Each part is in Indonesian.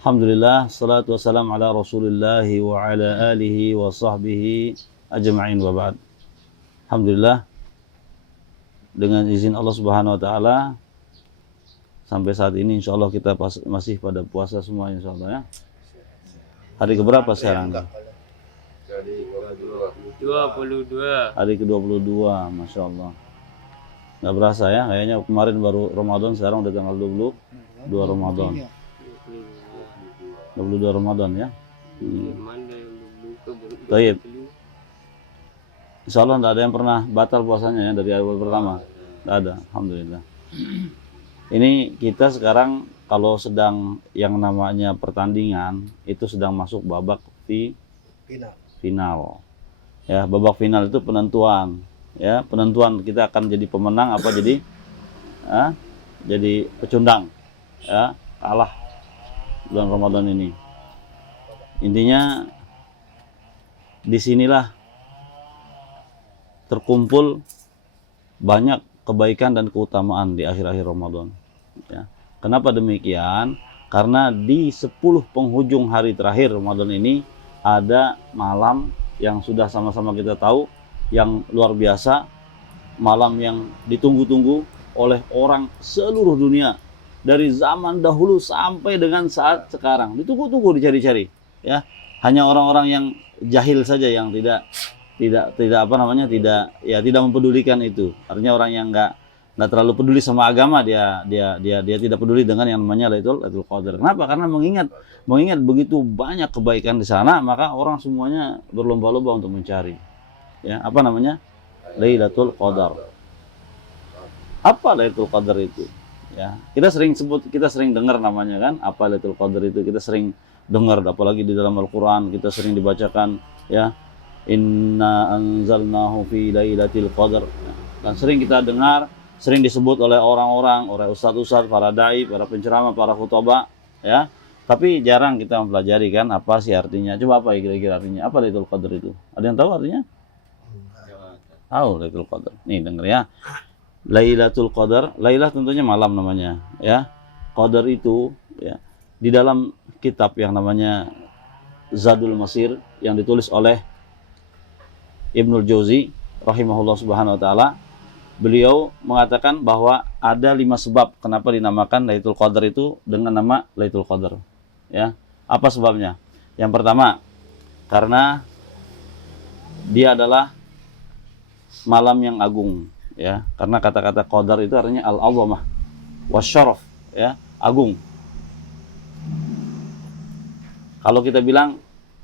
Alhamdulillah, salatu wassalamu ala Rasulillahi wa ala alihi wa sahbihi ajma'in wa ba'd. Alhamdulillah, dengan izin Allah Subhanahu wa taala sampai saat ini insyaallah kita masih pada puasa semua insyaallah ya. Hari keberapa sekarang? Hari ke-22. Hari ke-22, Masya Allah. Nggak berasa ya, kayaknya kemarin baru Ramadan, sekarang udah tanggal 22 Ramadan. 22 Ramadan ya. Baik. Insya Allah tidak ada yang pernah batal puasanya ya dari awal pertama. Tidak ada, Alhamdulillah. Ini kita sekarang kalau sedang yang namanya pertandingan itu sedang masuk babak final. Ya, babak final itu penentuan. Ya, penentuan kita akan jadi pemenang apa jadi pecundang. Ya, kalah bulan Ramadan ini. Intinya disinilah terkumpul banyak kebaikan dan keutamaan di akhir-akhir Ramadan. Ya. Kenapa demikian? Karena di 10 penghujung hari terakhir Ramadan ini ada malam yang sudah sama-sama kita tahu yang luar biasa, malam yang ditunggu-tunggu oleh orang seluruh dunia. Dari zaman dahulu sampai dengan saat sekarang ditunggu-tunggu, dicari-cari ya. Hanya orang-orang yang jahil saja yang tidak mempedulikan itu. Artinya orang yang nggak terlalu peduli sama agama, dia tidak peduli dengan yang namanya Lailatul Qadar. Kenapa? Karena mengingat begitu banyak kebaikan di sana, maka orang semuanya berlomba-lomba untuk mencari ya, apa namanya? Lailatul Qadar. Apa Lailatul Qadar itu? Ya, kita sering dengar namanya kan, apa Lailatul Qadar itu, kita sering dengar, apalagi di dalam Al-Qur'an kita sering dibacakan ya, inna anzalnahu fi lailatul qadar. Dan sering kita dengar, sering disebut oleh orang-orang, oleh ustadz-ustadz, para dai, para penceramah, para khutbah ya. Tapi jarang kita mempelajari kan apa sih artinya. Coba apa kira-kira artinya? Apa Lailatul Qadar itu? Ada yang tahu artinya? Tahu Lailatul Qadar. Nih denger ya. Lailatul Qadar, Lailah tentunya malam namanya ya. Qadar itu ya, di dalam kitab yang namanya Zadul Masir yang ditulis oleh Ibnul Jauzi rahimahullah subhanahu wa ta'ala, beliau mengatakan bahwa ada 5 sebab kenapa dinamakan Lailatul Qadar itu dengan nama Lailatul Qadar ya. Apa sebabnya? Yang pertama, karena dia adalah malam yang agung ya, karena kata-kata qadar itu artinya al-azamah wasyaraf ya, agung. Kalau kita bilang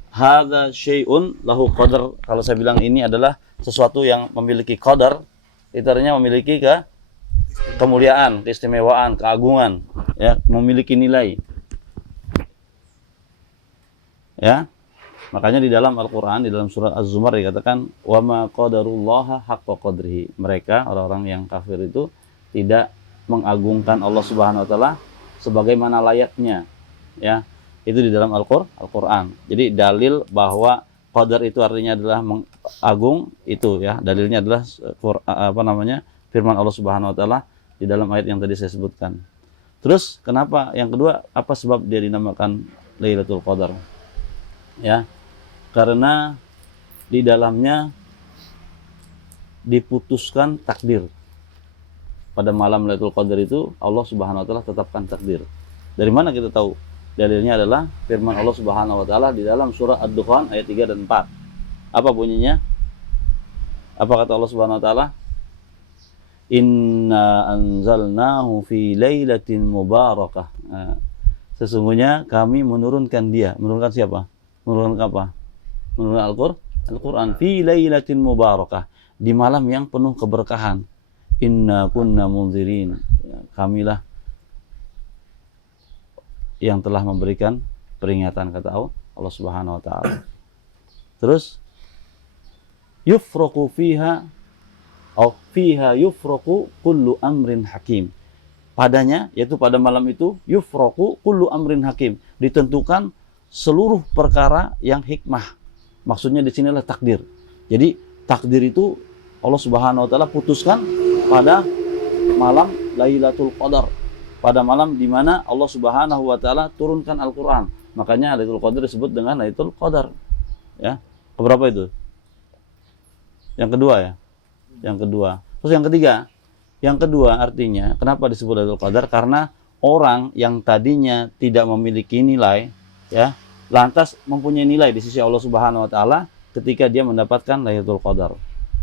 hadza syai'un lahu qadar, kalau saya bilang ini adalah sesuatu yang memiliki qadar, itu artinya memiliki kemuliaan, keistimewaan, keagungan ya, memiliki nilai ya. Makanya di dalam Al-Qur'an, di dalam surat Az-Zumar dikatakan wa ma qadarullaha haqqa qadrihi. Mereka orang-orang yang kafir itu tidak mengagungkan Allah Subhanahu wa taala sebagaimana layaknya ya. Itu di dalam Al-Qur'an. Jadi dalil bahwa qadar itu artinya adalah agung itu ya. Dalilnya adalah firman Allah Subhanahu wa taala di dalam ayat yang tadi saya sebutkan. Terus kenapa? Yang kedua, apa sebab dia dinamakan Lailatul Qadar? Ya. Karena di dalamnya diputuskan takdir. Pada malam Lailatul Qadar itu Allah Subhanahu wa taala tetapkan takdir. Dari mana kita tahu? Dalilnya adalah firman Allah Subhanahu wa taala di dalam surah Ad-Dukhan ayat 3 dan 4. Apa bunyinya? Apa kata Allah Subhanahu wa taala? Inna anzalnahu fi lailatin mubarakah. Nah, sesungguhnya kami menurunkan dia. Menurunkan siapa? Menurunkan apa? Menurunkan Al-Qur'an fi lailatin mubarakah, di malam yang penuh keberkahan. Inna kunna munzirin. Kamilah yang telah memberikan peringatan, kata Allah Subhanahu wa taala. Terus yufraqu fiha yufraqu kullu amrin hakim. Padanya, yaitu pada malam itu, yufraqu kullu amrin hakim, ditentukan seluruh perkara yang hikmah. Maksudnya di sinilah takdir. Jadi takdir itu Allah Subhanahu wa taala putuskan pada malam Lailatul Qadar pada malam di mana Allah Subhanahu wa taala turunkan Al-Qur'an. Makanya Lailatul Qadar disebut dengan Lailatul Qadar. Ya. Keberapa itu? Yang kedua ya. Yang kedua. Terus yang ketiga. Yang kedua artinya kenapa disebut Lailatul Qadar? Karena orang yang tadinya tidak memiliki nilai ya, lantas mempunyai nilai di sisi Allah Subhanahu wa taala ketika dia mendapatkan Lailatul Qadar.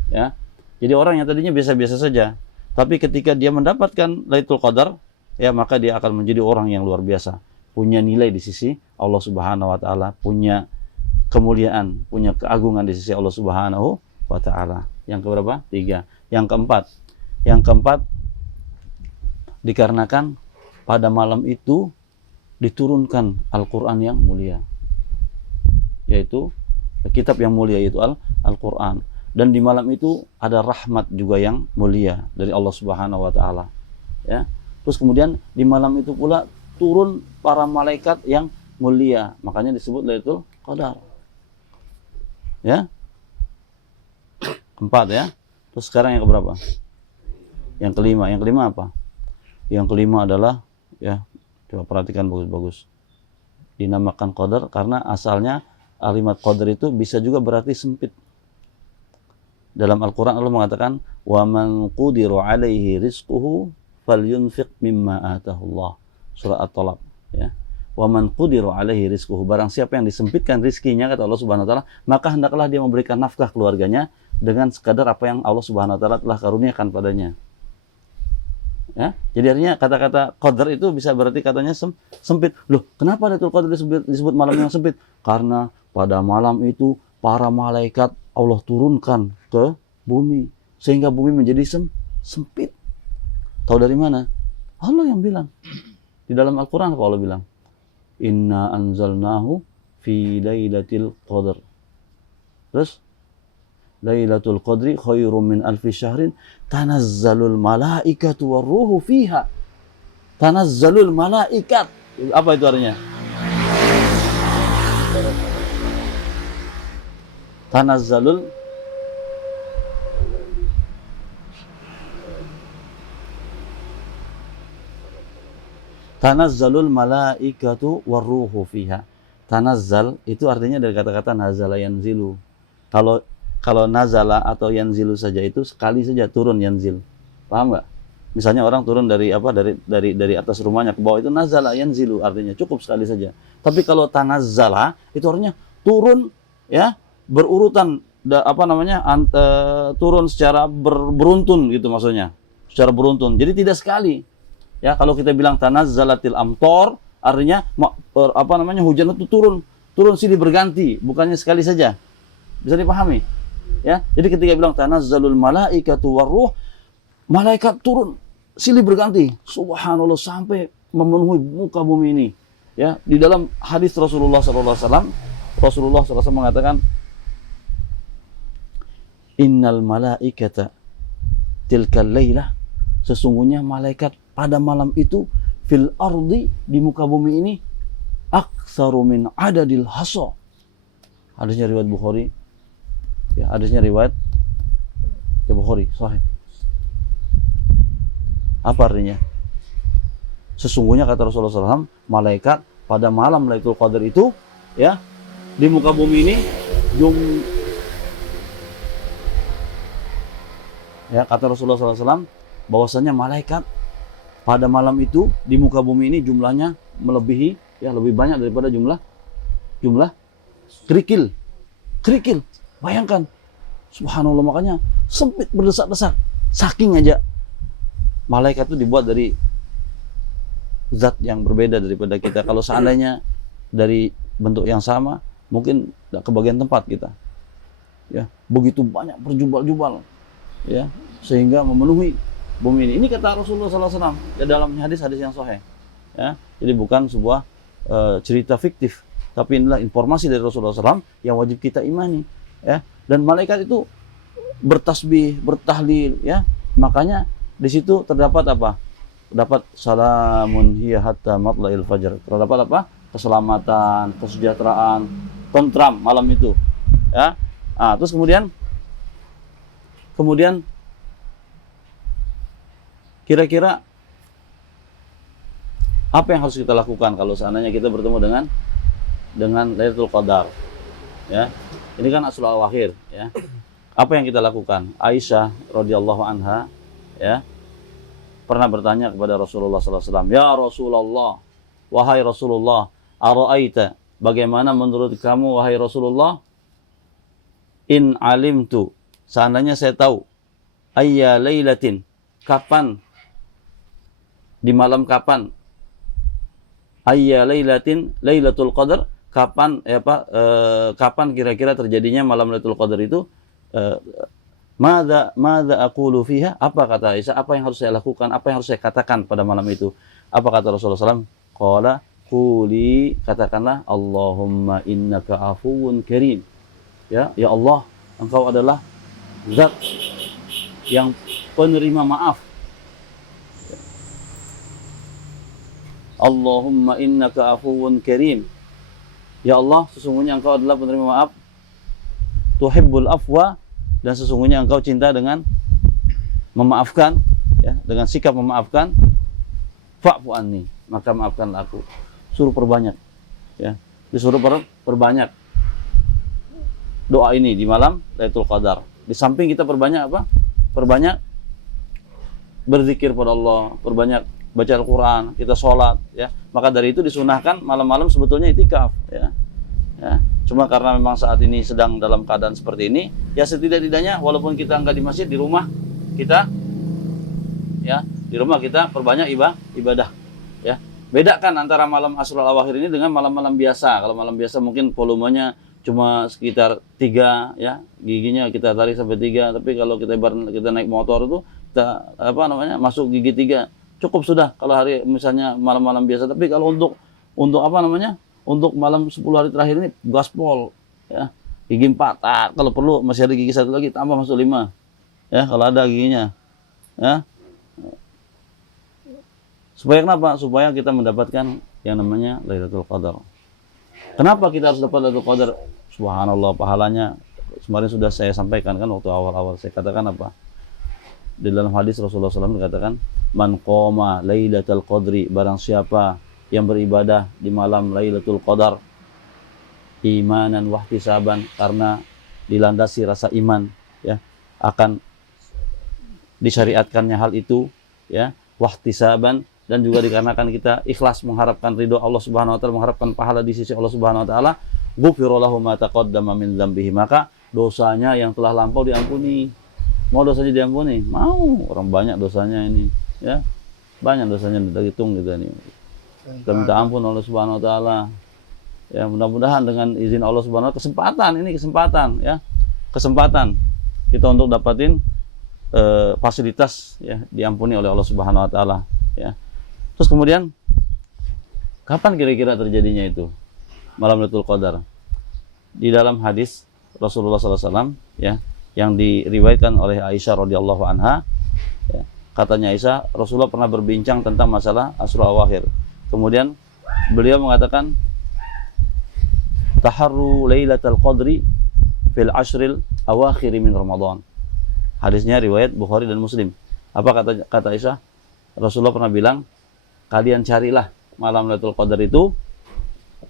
Ya. Jadi orang yang tadinya biasa-biasa saja, tapi ketika dia mendapatkan Lailatul Qadar, ya maka dia akan menjadi orang yang luar biasa, punya nilai di sisi Allah Subhanahu wa taala, punya kemuliaan, punya keagungan di sisi Allah Subhanahu wa taala. Yang keberapa? 3. Yang keempat. Yang keempat dikarenakan pada malam itu diturunkan Al-Qur'an yang mulia. Yaitu kitab yang mulia yaitu Al-Qur'an. Dan di malam itu ada rahmat juga yang mulia dari Allah Subhanahu wa taala. Ya. Terus kemudian di malam itu pula turun para malaikat yang mulia. Makanya disebut Lailatul Qadar. Ya. 4 ya. Terus sekarang yang keberapa? Yang kelima. Yang kelima apa? Yang kelima adalah ya, coba perhatikan bagus-bagus. Dinamakan Qadar karena asalnya kalimat Qadar itu bisa juga berarti sempit. Dalam Al-Quran Allah mengatakan wa man qudira alaihi rizquhu falyunfiq mimma atahullah. Surah At-Talaq ya. Wa man qudira alaihi rizquhu, barang siapa yang disempitkan rizkinya kata Allah Subhanahu wa taala, maka hendaklah dia memberikan nafkah keluarganya dengan sekadar apa yang Allah Subhanahu wa taala telah karuniakan padanya. Ya, jadi artinya kata-kata qadar itu bisa berarti katanya sempit. Loh, kenapa Lailatul Qadar disebut malam yang sempit? Karena pada malam itu para malaikat Allah turunkan ke bumi sehingga bumi menjadi sempit. Tahu dari mana? Allah yang bilang. Di dalam Al-Qur'an Allah bilang, "Inna anzalnahu fi lailatul qadar." Terus Lailatul Qadri khairum min alfi syahrin tanazzalul malaikatu warruhu fiha. Tanazzalul malaikat. Apa itu artinya? Tanazzalul Tanazzalul malaikatu warruhu fiha. Tanazzal itu artinya dari kata-kata nazala yanzilu. Kalau nazala atau yanzilu saja itu sekali saja turun yanzil. Paham nggak? Misalnya orang turun dari dari atas rumahnya ke bawah itu nazala yanzilu artinya cukup sekali saja. Tapi kalau tanazzala itu artinya turun ya berurutan turun secara beruntun gitu maksudnya. Secara beruntun. Jadi tidak sekali. Ya, kalau kita bilang tanazzalatil amtor artinya hujan itu turun silih berganti, bukannya sekali saja. Bisa dipahami? Ya, jadi ketika bilang tanazzalul malaikatu warruh, malaikat turun silih berganti, subhanallah sampai memenuhi muka bumi ini. Ya, di dalam hadis Rasulullah SAW, Rasulullah SAW mengatakan, innal malaikata tilkal lailah, sesungguhnya malaikat pada malam itu fil ardi, di muka bumi ini, aktsaru min adadil hasa. Hadisnya riwayat Bukhari. Ya, hadisnya riwayat Bukhari, sahih. Apa artinya? Sesungguhnya kata Rasulullah SAW, malaikat pada malam Lailatul Qadar itu, ya, di muka bumi ini, ya, kata Rasulullah SAW, bahwasanya malaikat pada malam itu di muka bumi ini jumlahnya melebihi, ya, lebih banyak daripada jumlah kerikil. Bayangkan, subhanallah, makanya sempit berdesak-desak. Saking aja malaikat itu dibuat dari zat yang berbeda daripada kita. Kalau seandainya dari bentuk yang sama, mungkin tidak kebagian tempat kita. Ya, begitu banyak berjubal-jubal, ya, sehingga memenuhi bumi ini. Ini kata Rasulullah SAW ya, dalam hadis yang sahih. Ya, jadi bukan sebuah cerita fiktif, tapi inilah informasi dari Rasulullah SAW yang wajib kita imani. Ya, dan malaikat itu bertasbih, bertahlil, ya. Makanya di situ terdapat apa? Terdapat salamun hiya hatta matla'il fajr. Terdapat apa? Keselamatan, kesejahteraan, tentram malam itu. Ya. Nah, terus kemudian kira-kira Apa yang harus kita lakukan kalau seandainya kita bertemu dengan Lailatul Qadar? Ya. Ini kan Asrul Awakhir, ya. Apa yang kita lakukan? Aisyah radhiyallahu anha, ya, pernah bertanya kepada Rasulullah SAW, ya Rasulullah, wahai Rasulullah, ara'aita, bagaimana menurut kamu wahai Rasulullah, in alimtu, seandainya saya tahu, ayya lailatin, kapan, di malam kapan, ayya lailatin, Lailatul Qadar, kapan kapan kira-kira terjadinya malam Lailatul Qadar itu, madza aqulu fiha, apa kata Aisyah, apa yang harus saya lakukan, apa yang harus saya katakan pada malam itu? Apa kata Rasulullah SAW? Qala quli, katakanlah, Allahumma innaka afuwun karim. Ya Allah, engkau adalah zat yang penerima maaf. Allahumma innaka afuwun karim. Ya Allah, sesungguhnya engkau adalah penerima maaf. Tuhibbul afwa, dan sesungguhnya engkau cinta dengan memaafkan, ya, dengan sikap memaafkan. Fa'fu anni, maka maafkanlah aku. Suruh perbanyak, ya. Disuruh perbanyak doa ini di malam Lailatul Qadar. Di samping kita perbanyak apa? Perbanyak berzikir pada Allah, perbanyak baca Al-Quran, kita sholat, ya. Maka dari itu disunahkan malam-malam sebetulnya itikaf, ya. Ya. Cuma karena memang saat ini sedang dalam keadaan seperti ini, ya setidak-tidaknya walaupun kita enggak di masjid, di rumah kita, ya, di rumah kita perbanyak ibadah, ya. Bedakan antara malam Asrul Awakhir ini dengan malam-malam biasa. Kalau malam biasa mungkin volumenya cuma sekitar 3, ya, giginya kita tarik sampai 3. Tapi kalau kita naik motor itu kita masuk gigi 3 cukup sudah. Kalau hari misalnya malam-malam biasa. Tapi kalau untuk untuk malam 10 hari terakhir ini gaspol, ya, gigi 4. Kalau perlu masih ada gigi 1 lagi, tambah masuk 5, ya, kalau ada giginya, ya. Supaya kenapa? Supaya kita mendapatkan yang namanya Lailatul Qadar. Kenapa kita harus dapat Lailatul Qadar? Subhanallah, pahalanya kemarin sudah saya sampaikan kan waktu awal-awal saya katakan apa? Di dalam hadis Rasulullah SAW dikatakan, man qoma Lailatul Qadri, barang siapa yang beribadah di malam Lailatul Qadar imanan wahtisaban, karena dilandasi rasa iman, ya, akan disyariatkannya hal itu, ya, wahtisaban, dan juga dikarenakan kita ikhlas mengharapkan ridho Allah Subhanahu wa taala, mengharapkan pahala di sisi Allah Subhanahu wa taala, ghufira lahu ma taqaddama min dzambihi, maka dosanya yang telah lampau diampuni. Mau dosanya diampuni? Mau. Orang banyak dosanya ini, ya. Banyak dosanya, tidak hitung kita ini. Kita minta ampun Allah Subhanahu wa taala. Ya, mudah-mudahan dengan izin Allah Subhanahu wa taala, kesempatan, ya. Kesempatan kita untuk dapatin fasilitas, ya, diampuni oleh Allah Subhanahu wa taala, ya. Terus kemudian kapan kira-kira terjadinya itu malam Lailatul Qadar? Di dalam hadis Rasulullah SAW, ya, yang diriwayatkan oleh Aisyah radhiyallahu anha, ya, katanya Aisyah, Rasulullah pernah berbincang tentang masalah Asrul Awakhir. Kemudian beliau mengatakan, taharru Lailatul Qadri fil ashril awakhir min Ramadan. Hadisnya riwayat Bukhari dan Muslim. Apa kata Aisyah? Rasulullah pernah bilang, kalian carilah malam Lailatul Qadar itu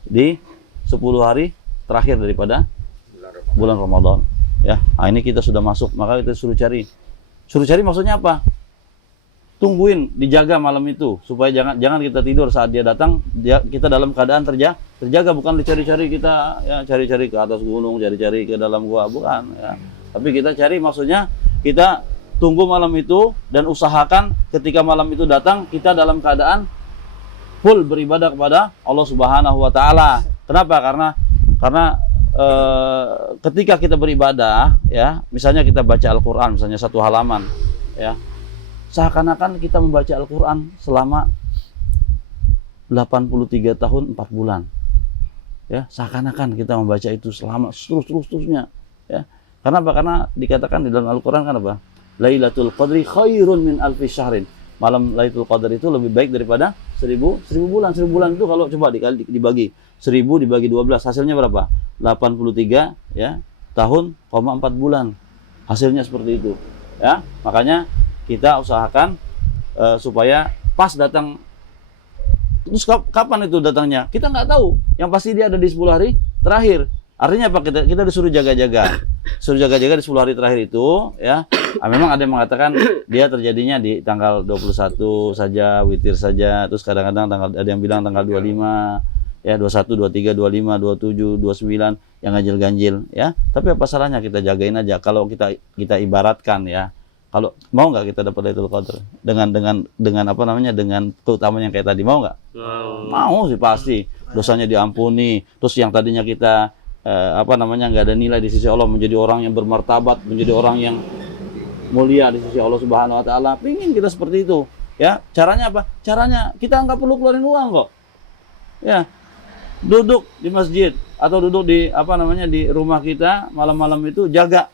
di 10 hari terakhir daripada bulan Ramadan. Ya, nah ini kita sudah masuk, maka kita suruh cari. Suruh cari maksudnya apa? Tungguin, dijaga malam itu supaya jangan kita tidur saat dia datang, kita dalam keadaan terjaga, bukan dicari-cari kita, ya, cari-cari ke atas gunung, cari-cari ke dalam gua, bukan, ya. Tapi kita cari maksudnya kita tunggu malam itu dan usahakan ketika malam itu datang kita dalam keadaan full beribadah kepada Allah Subhanahu wa taala. Kenapa? Karena ketika kita beribadah, ya, misalnya kita baca Al-Qur'an misalnya 1 halaman, ya. Seakan-akan kita membaca Al-Qur'an selama 83 tahun 4 bulan. Ya, seakan-akan kita membaca itu selama terus-terusnya, ya. Kenapa? Karena dikatakan di dalam Al-Qur'an kan apa? Lailatul Qadri khairun min alfi syahrin. Malam Lailatul Qadar itu lebih baik daripada 1000 bulan. 1000 bulan itu kalau coba dibagi 1000 dibagi 12, hasilnya berapa? 83, ya, tahun, 4 bulan. Hasilnya seperti itu, ya. Makanya kita usahakan supaya pas datang Terus kapan itu datangnya? Kita nggak tahu. Yang pasti dia ada di 10 hari terakhir. Artinya apa? Kita disuruh jaga-jaga. Suruh jaga-jaga di 10 hari terakhir itu, ya. Memang ada yang mengatakan dia terjadinya di tanggal 21 saja, witir saja. Terus kadang-kadang ada yang bilang tanggal 25, ya 21, 23, 25, 27, 29 yang ganjil-ganjil, ya. Tapi apa salahnya kita jagain aja kalau kita ibaratkan, ya. Kalau mau nggak kita dapat Lailatul Qadar dengan apa namanya, dengan keutamaan yang kayak tadi, mau nggak? Mau sih pasti. Dosanya diampuni. Terus yang tadinya kita apa namanya, nggak ada nilai di sisi Allah, menjadi orang yang bermartabat, menjadi orang yang mulia di sisi Allah Subhanahu Wa Taala. Pingin kita seperti itu, ya. Caranya apa? Caranya kita nggak perlu keluarin uang kok, ya. Duduk di masjid atau duduk di apa namanya, di rumah kita malam-malam itu, jaga.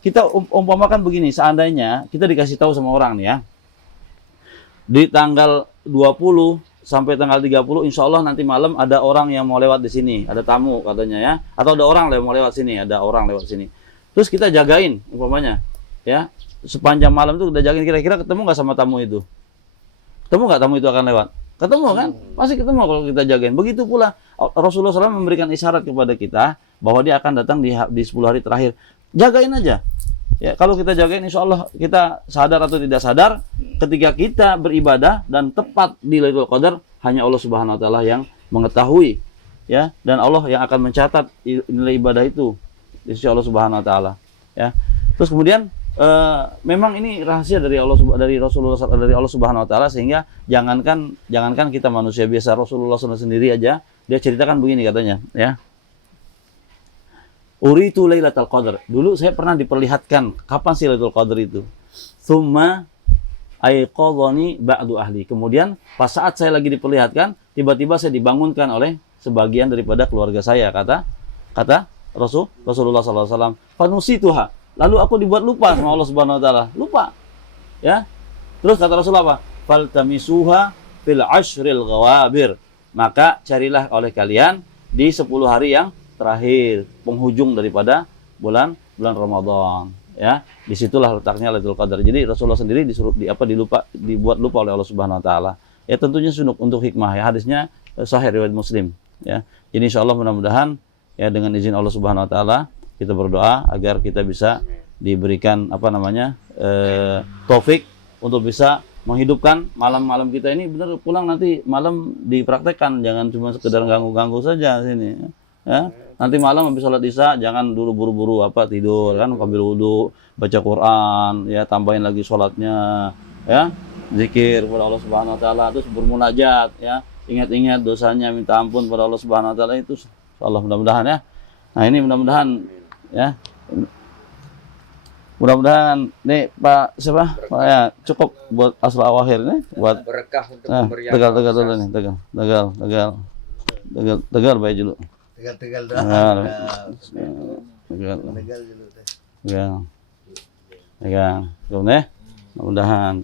Kita umpamakan begini, seandainya kita dikasih tahu sama orang nih, ya, di tanggal 20 sampai tanggal 30, insya Allah nanti malam ada orang yang mau lewat di sini, ada tamu katanya, ya, atau ada orang yang mau lewat sini, ada orang lewat sini. Terus kita jagain, umpamanya, ya, sepanjang malam itu kita jagain, kira-kira ketemu nggak sama tamu itu? Ketemu nggak tamu itu akan lewat? Ketemu kan? Pasti ketemu kalau kita jagain. Begitu pula Rasulullah SAW memberikan isyarat kepada kita bahwa dia akan datang di 10 hari terakhir. Jagain aja. Ya, kalau kita jagain, insya Allah kita sadar atau tidak sadar, ketika kita beribadah dan tepat di Lailatul Qadar, hanya Allah Subhanahu Wa Taala yang mengetahui, ya, dan Allah yang akan mencatat nilai ibadah itu di sisi Allah Subhanahu Wa Taala, ya. Terus kemudian memang ini rahasia dari Allah, dari Rasulullah, dari Allah Subhanahu Wa Taala, sehingga jangankan kita manusia biasa, Rasulullah SAW sendiri aja dia ceritakan begini katanya, ya. Uritu Lailatul Qadar. Dulu saya pernah diperlihatkan kapan sih Lailatul Qadar itu. Tsumma aiqadhani ba'du ahli. Kemudian pas saat saya lagi diperlihatkan, tiba-tiba saya dibangunkan oleh sebagian daripada keluarga saya, kata Rasulullah SAW. Fanusituha. Lalu aku dibuat lupa sama Allah Subhanahu Wa Taala. Lupa. Ya. Terus kata Rasulullah apa? Faltamisuha fil ashril ghawabir. Maka carilah oleh kalian di 10 hari yang terakhir, penghujung daripada bulan Ramadan, ya. Disitulah letaknya Lailatul Qadar. Jadi Rasulullah sendiri dibuat lupa oleh Allah Subhanahu Wa Taala. Ya, tentunya untuk hikmah, ya. Hadisnya sahih riwayat Muslim, ya. Jadi insyaallah mudah-mudahan, ya, dengan izin Allah Subhanahu Wa Taala kita berdoa agar kita bisa diberikan apa namanya, taufik untuk bisa menghidupkan malam-malam kita ini benar, pulang nanti malam dipraktekkan, jangan cuma sekedar ganggu-ganggu saja sini, ya. Nanti malam habis sholat isya jangan dulu buru-buru tidur kan, ambil wudu, baca Quran, ya, tambahin lagi sholatnya, ya, zikir kepada Allah Subhanahu Wa Taala, terus bermunajat, ya, ingat-ingat dosanya, minta ampun pada Allah Subhanahu Wa Taala, itu insyaallah mudah-mudahan, ya. Nah, ini mudah-mudahan, ya, mudah-mudahan nih Pak siapa, Pak, ya, cukup buat asal awakhir nih, buat berkah untuk nah, pemberian. tegal dulu nih, tegal baik dulu. Tegal Tegal dulu. Tegal. Mudah-mudahan